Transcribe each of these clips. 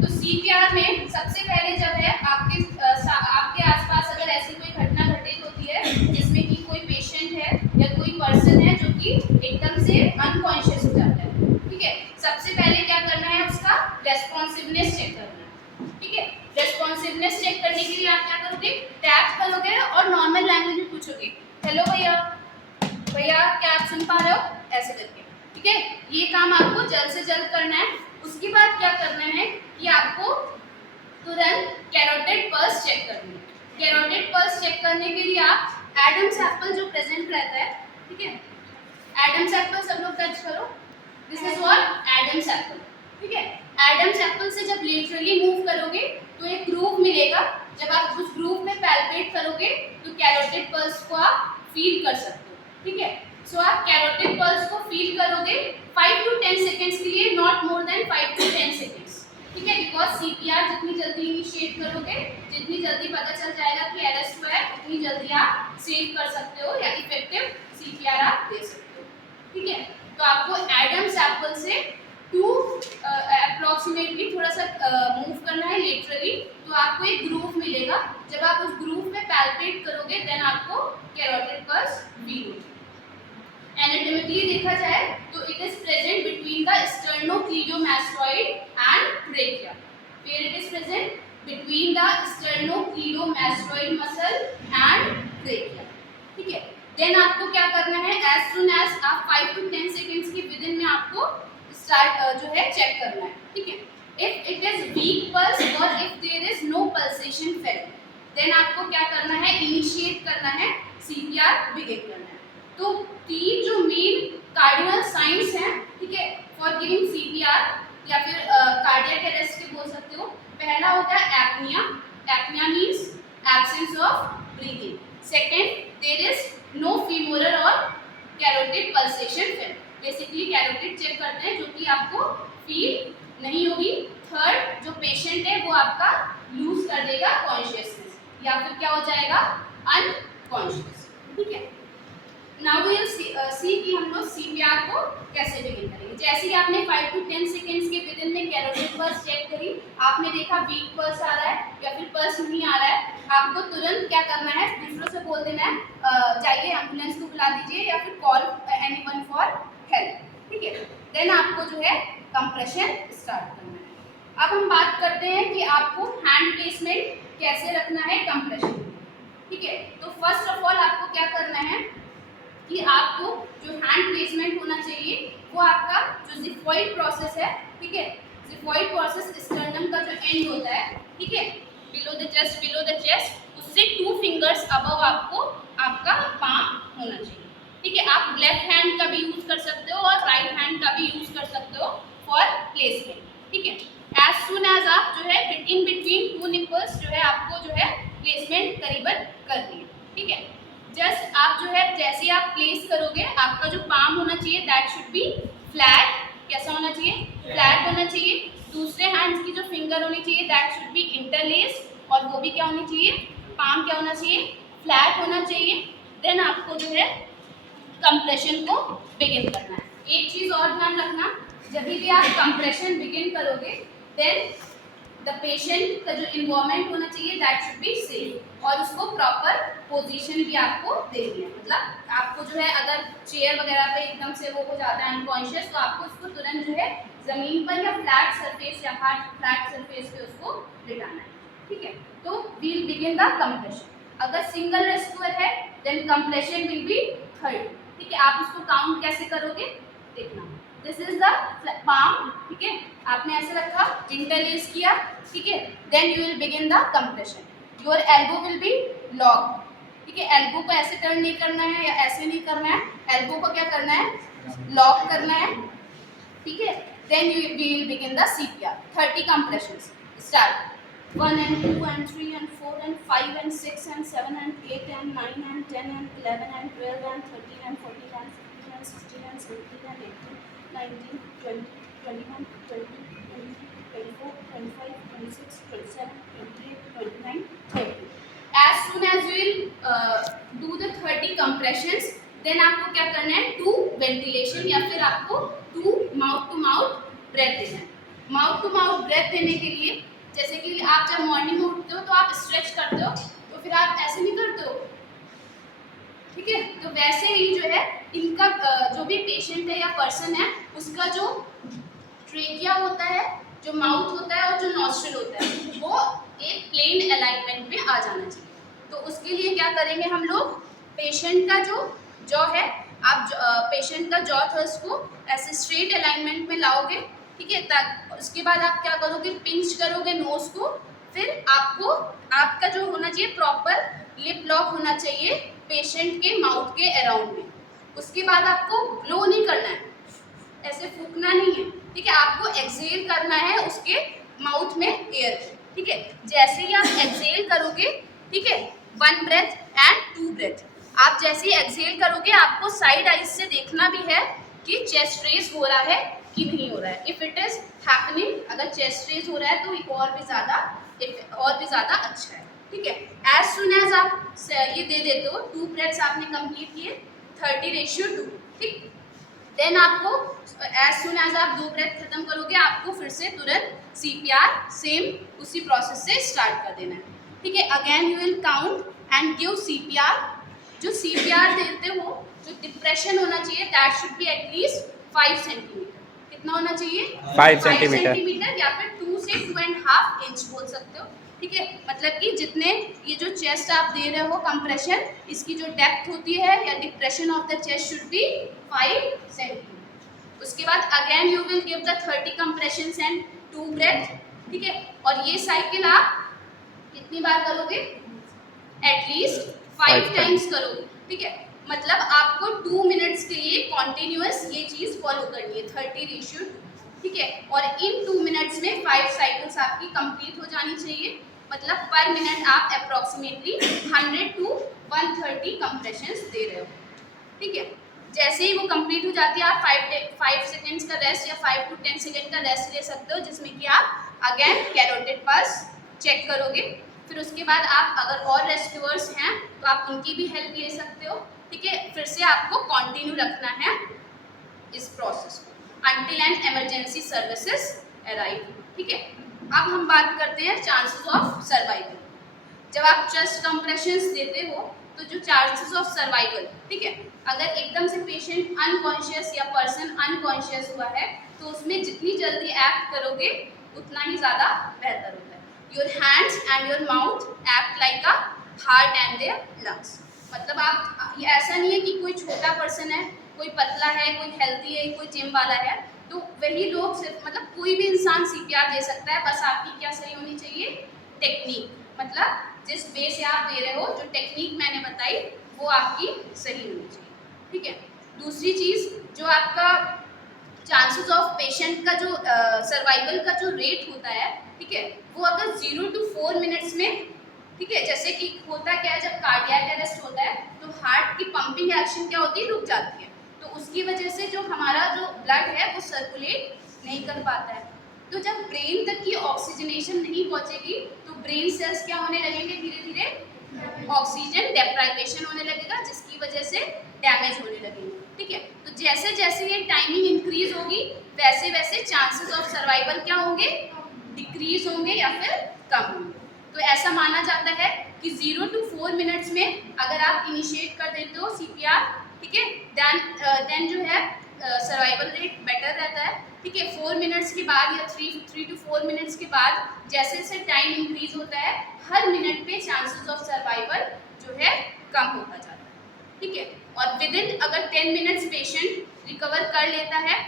तो सीपीआर में सबसे पहले जब है आपके आसपास अगर ऐसी कोई घटना घटित होती है जिसमें कि कोई पेशेंट है या कोई पर्सन है जो कि एकदम से अनकॉन्शियस हो जाता है, ठीक है, सबसे पहले क्या करना है, उसका रेस्पॉन्सिवनेस चेक करना है, ठीक है। रेस्पॉन्सिवनेस चेक करने के लिए आप क्या करोगे, टैप करोगे और नॉर्मल लैंग्वेज में पूछोगे, हेलो भैया, भैया क्या आप सुन पा रहे हो, ऐसे करके, ठीक है। ये काम आपको जल्द से जल्द करना है। उसके बाद क्या करना है कि आपको तुरंत कैरोटिड पल्स चेक करनी है। कैरोटिड पल्स चेक करने के लिए आप एडम्स एप्पल जो प्रेजेंट रहता है, ठीक है, एडम्स एप्पल सब लोग टच करो, this is what Adam's apple, ठीक है। एडम्स एप्पल से जब लेटरली मूव करोगे तो एक ग्रूव मिलेगा, जब आप उस ग्रूव में पैल्पेट करोगे तो कैरोटिड पल्स को आप फील कर सकते हो, ठीक है। सो आप कैरोटिड पल्स को फील करोगे 5 to 10 सेकेंड्स के लिए, not more than 5 to 10 seconds, ठीक है। बिकॉज सीपीआर जितनी जल्दी इनिशिएट करोगे, जितनी जल्दी पता चल जाएगा कि अरेस्ट हुआ है, उतनी जल्दी आप सेव कर सकते हो या इफेक्टिव सीपीआर आप दे सकते हो, ठीक है। तो आपको एडम्स एप्पल से अप्रोक्सीमेटली थोड़ा सा मूव करना है लेटरली, तो आपको एक ग्रूव मिलेगा, जब आप उस ग्रूव में पैल्पेट करोगे देन आपको कैरोटिड पल्स फील होगी। एनाटॉमिकली देखा जाए तो it is present between the sternocleidomastoid and trachea. Where it is present between the sternocleidomastoid muscle and trachea, ठीक है। देन आपको क्या करना है, एज सून एज आप 5 to 10 सेकेंड्स के विद इन में आपको स्टार्ट जो है चेक करना है, ठीक है। If it is weak pulse और if there is no pulsation felt, then आपको क्या करना है, इनिशिएट करना है, सीपीआर बिगिन करना है। तो तीन जो मेन कार्डिनल साइंस हैं, ठीक है, फॉर गिविंग सीपीआर या फिर कार्डियक अरेस्ट के बोल सकते हो। पहला होता है apnoea, apnoea means absence of breathing. Second, there is no femoral और carotid pulsation felt, basically carotid check करते हैं जो कि आपको फील नहीं होगी। थर्ड, जो पेशेंट है वो आपका लूज कर देगा कॉन्शियसनेस या फिर क्या हो जाएगा, अनकॉन्शियस, ठीक है। नाउ वी विल सी कि हम लोग सीपीआर को कैसे बिगिन करेंगे। जैसे ही आपने 5 to 10 सेकेंड्स के विद इन में कैरोटिड पल्स चेक करी, आपने देखा वीक पल्स आ रहा है या फिर पल्स नहीं आ रहा है, आपको तुरंत क्या करना है, दूसरों से बोल देना है जाइए एम्बुलेंस को बुला दीजिए या फिर कॉल एनीवन फॉर हेल्प, ठीक है। देन आपको जो है कंप्रेशन स्टार्ट करना है। अब हम बात करते हैं कि आपको हैंड प्लेसमेंट कैसे रखना है कंप्रेशन, ठीक है। तो फर्स्ट ऑफ ऑल आपको क्या करना है कि आपको जो हैंड प्लेसमेंट होना चाहिए वो आपका जो जिफॉइड प्रोसेस है, ठीक है, जिफॉइड प्रोसेस स्टर्नम का जो एंड होता है, ठीक है, बिलो द चेस्ट, उससे 2 फिंगर्स अबव आपको आपका पाम होना चाहिए, ठीक है। आप लेफ्ट हैंड का भी यूज कर सकते हो और राइट हैंड का भी यूज कर सकते हो फॉर प्लेसमेंट, ठीक है। एज सुन एज आप जो है इन बिटवीन 2 निपल्स जो है आपको जो है प्लेसमेंट करीबन करनी है, ठीक है। जस्ट आप जो है जैसे आप प्लेस करोगे, आपका जो पाम होना चाहिए दैट शुड बी फ्लैट, कैसा होना चाहिए, फ्लैट होना चाहिए। दूसरे हैंड्स की जो फिंगर होनी चाहिए दैट शुड बी इंटरलेस्ड, और वो भी क्या होनी चाहिए, पाम क्या होना चाहिए, फ्लैट होना चाहिए। देन आपको जो है कंप्रेशन को बिगिन करना है। एक चीज और ध्यान रखना, जब भी आप कंप्रेशन बिगिन करोगे देन द पेशेंट का जो इन्वॉल्वमेंट होना चाहिए दैट शुड बी सेफ, और उसको प्रॉपर पोजीशन भी आपको देनी है। मतलब आपको जो है अगर चेयर वगैरह पे एकदम से वो हो जाता है अनकॉन्शियस, तो आपको उसको तुरंत जो है जमीन पर या फ्लैट सरफेस या हार्ड फ्लैट सरफेस पे उसको लिटाना है, ठीक है। तो वील बिगिन द कंप्रेशन। अगर सिंगल रेस्क्यूअर है देन कंप्रेशन विल बी 30, ठीक है। आप उसको काउंट कैसे करोगे देखना, दिस इज द पाम, ठीक है, आपने ऐसे रखा, इंटरलेस किया, ठीक है। Then you will begin the compression, your elbow will be lock, ठीक है। एल्बो को ऐसे टर्न नहीं करना है या ऐसे नहीं करना है, एल्बो को क्या करना है, लॉक करना है, ठीक है। Then you will begin the CPR. 30 compressions start, 1 and 2 and 3 and 4 and 5 and 6 and 7 and 8 and 9 and 10 and 11 and 12 and 13 and 14 and 15 and 16 and 17 and 18, 19, 20, 21, 22, 23, 24, 25, 26, 27, 28, 29, 30. As soon as you will do the 30 compressions, then आपको क्या करना है, 2 ventilation या फिर आपको 2 mouth to mouth breath देना है। Mouth to mouth breath देने के लिए, जैसे कि आप जब मॉर्निंग में उठते हो तो आप स्ट्रेच करते हो, तो फिर आप ऐसे नहीं करते हो, ठीक है। तो वैसे ही जो है इनका जो भी पेशेंट है या पर्सन है उसका जो ट्रेकिया होता है, जो माउथ होता है और जो नॉस्ट्रिल होता है वो एक प्लेन अलाइनमेंट में आ जाना चाहिए। तो उसके लिए क्या करेंगे हम लोग, पेशेंट का जो जॉ है, आप पेशेंट का जॉ था उसको ऐसे स्ट्रेट अलाइनमेंट में लाओगे, ठीक है। उसके बाद आप क्या करोगे, पिंच करोगे नोज को, फिर आपको आपका जो होना चाहिए प्रॉपर लिप लॉक होना चाहिए पेशेंट के माउथ के अराउंड में। उसके बाद आपको ब्लो नहीं करना है, ऐसे फूकना नहीं है, ठीक है। आपको एक्सेल करना है उसके माउथ में एयर, ठीक है। जैसे ही आप एक्सेल करोगे, ठीक है, 1 ब्रेथ एंड 2 ब्रेथ, आप जैसे ही एक्सेल करोगे आपको साइड आइज से देखना भी है कि चेस्ट रेज हो रहा है कि नहीं हो रहा है। इफ इट इज हैपनिंग, अगर चेस्ट रेज हो रहा है तो और भी ज़्यादा अच्छा है, ठीक है। एज सुन एज आप ये दे देते हो, 2 ब्रेथ्स आपने कंप्लीट किए, 30:2, ठीक। देन आपको एज सुन एज आप 2 ब्रेथ खत्म करोगे आपको फिर से तुरंत CPR सेम उसी प्रोसेस से स्टार्ट कर देना है, ठीक है। Again you will count and give CPR। जो CPR देते हो, जो डिप्रेशन होना चाहिए that should be at least 5 centimetre. कितना होना चाहिए, 5 सेंटीमीटर या फिर 2 से 2.5 इंच बोल सकते हो, ठीक है। मतलब कि जितने ये जो चेस्ट आप दे रहे हो कंप्रेशन, इसकी जो डेप्थ होती है या depression of the chest should be 5 centimetre. उसके बाद again you will give the 30 compressions and 2 breath, ठीक है। और ये साइकिल आप कितनी बार करोगे, एटलीस्ट 5 टाइम्स करोगे, ठीक है। मतलब आपको 2 मिनट्स के लिए कॉन्टिन्यूअस ये चीज़ फॉलो करनी है, 30:2, ठीक है। और इन 2 मिनट्स में 5 साइकिल्स आपकी कंप्लीट हो जानी चाहिए। मतलब पर मिनट आप अप्रॉक्सीमेटली 100 to 130 कंप्रेशंस दे रहे हो, ठीक है। जैसे ही वो कंप्लीट हो जाती है आप 5 सेकेंड्स का रेस्ट या 5 to 10 सेकेंड का रेस्ट ले सकते हो, जिसमें कि आप अगेन कैरोटिड पल्स चेक करोगे। फिर उसके बाद आप अगर और रेस्क्यूअर्स हैं तो आप उनकी भी हेल्प ले सकते हो, ठीक है। फिर से आपको कंटिन्यू रखना है इस प्रोसेस को until and emergency services arrive, ठीक है। अब हम बात करते हैं चांसेस ऑफ सर्वाइवल। जब आप चेस्ट कंप्रेशंस देते हो तो जो चांसेस ऑफ सर्वाइवल, ठीक है, अगर एकदम से पेशेंट अनकॉन्शियस या पर्सन अनकॉन्शियस हुआ है तो उसमें जितनी जल्दी एक्ट करोगे उतना ही ज़्यादा बेहतर होता है। Your hands and your mouth act like a heart and their lungs. मतलब आप, ये ऐसा नहीं है कि कोई छोटा पर्सन है, कोई पतला है, कोई हेल्दी है, कोई जिम वाला है, तो वही लोग सिर्फ, मतलब कोई भी इंसान CPR दे सकता है। बस आपकी क्या सही होनी चाहिए, टेक्निक, मतलब जिस वे से आप दे रहे हो, जो टेक्निक मैंने बताई वो आपकी सही होनी चाहिए, ठीक है। दूसरी चीज़, जो आपका चांसेस ऑफ पेशेंट का जो सर्वाइवल का जो रेट होता है, ठीक है, वो अगर 0 to 4 मिनट्स में, ठीक है, जैसे कि होता क्या है जब कार्डियक अरेस्ट होता है तो हार्ट की पंपिंग एक्शन क्या होती है, रुक जाती है। तो उसकी वजह से जो हमारा जो ब्लड है वो सर्कुलेट नहीं कर पाता है। तो जब ब्रेन तक की ऑक्सीजनेशन नहीं पहुंचेगी तो ब्रेन सेल्स क्या होने लगेंगे, धीरे धीरे ऑक्सीजन डेप्राइवेशन होने लगेगा, जिसकी वजह से डैमेज होने लगेंगे, ठीक है। तो जैसे जैसे ये टाइमिंग इंक्रीज होगी वैसे वैसे चांसेस ऑफ सर्वाइवल क्या होंगे, डिक्रीज होंगे या फिर कम होंगे। तो ऐसा माना जाता है कि 0 to 4 मिनट्स में अगर आप इनिशिएट कर देते हो CPR, ठीक है, देन जो है सर्वाइवल रेट बेटर रहता है, ठीक है। 4 मिनट्स के बाद या 3 to 4 मिनट्स के बाद जैसे जैसे टाइम इंक्रीज होता है हर मिनट पे चांसेस ऑफ सर्वाइवल जो है कम होता जाता है, ठीक है। और विद इन अगर 10 मिनट्स पेशेंट रिकवर कर लेता है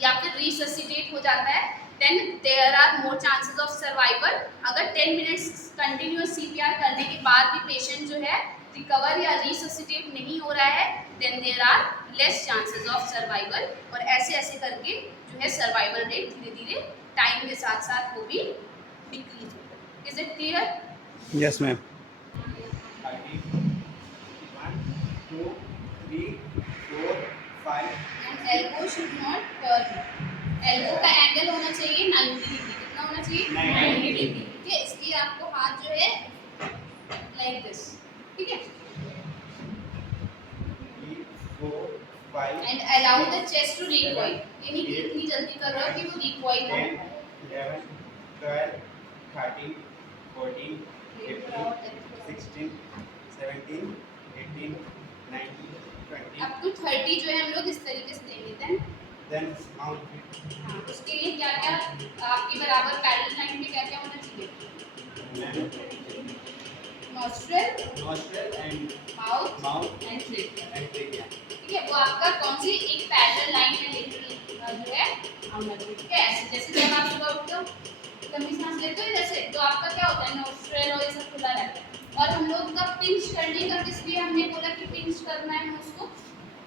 या फिर रिससिटेट हो जाता है, then there are more chances of survival। अगर 10 मिनट्स कंटिन्यूअस CPR करने के बाद भी पेशेंट जो है रिकवर या रिससिटेट नहीं हो रहा है, then there are less chances of survival। और ऐसे ऐसे करके जो है सर्वाइवल रेट धीरे धीरे टाइम के साथ साथ वो भी डिक्रीज होगा। Is it clear? Yes ma'am. 1 2 3 4 5 and elbow should not turn. Elbow का एंगल होना चाहिए 90 डिग्री। कितना होना चाहिए? 90 डिग्री, ठीक है। इसलिए आपको हाथ जो है लाइक दिस, ठीक है। 3 4 5 and allow the chest to recoil, यानी कि इतनी जल्दी कर रहे हो कि वो रिकॉइल ना हो। 11, 12, 13, 14, 15, 16, 17, 18, 19, 20. अप टू 30 जो है हम लोग इस तरीके से देंगे। Then mount it. हाँ, उसके लिए क्या क्या आपकी बराबर पैरेलल लाइन में क्या क्या होना चाहिए? Nostril, Nostril and mouth mouth and trachea. and trachea. ठीक है, वो आपका कौन सी एक पैरेलल लाइन में जो है आना चाहिए। ठीक है, ऐसे जैसे जब आप सुबह उठते हो लंबी सांस लेते हो जैसे, तो आपका क्या होता है, नॉस्ट्रल और ये सब खुला रहता है। और हम लोग का पिंच करने का किस लिए हमने बोला कि पिंच करना है उसको,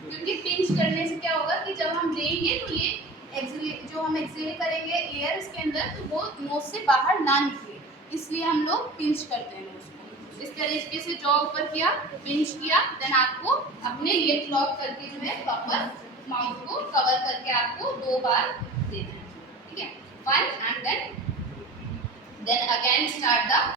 क्योंकि पिंच करने से क्या होगा कि जब हम देंगे तो ये एक्सहेल, जो हम एक्सहेल करेंगे एयर इसके अंदर, तो वो नोज से बाहर ना निकले, इसलिए हम लोग पिंच करते हैं उसको। इस तरीके से जॉ ऊपर किया, पिंच किया, देन आपको अपने लिप लॉक करके जो है प्रॉपर माउथ को कवर करके आपको 2 बार देना है। ठीक है, 1 and then again start the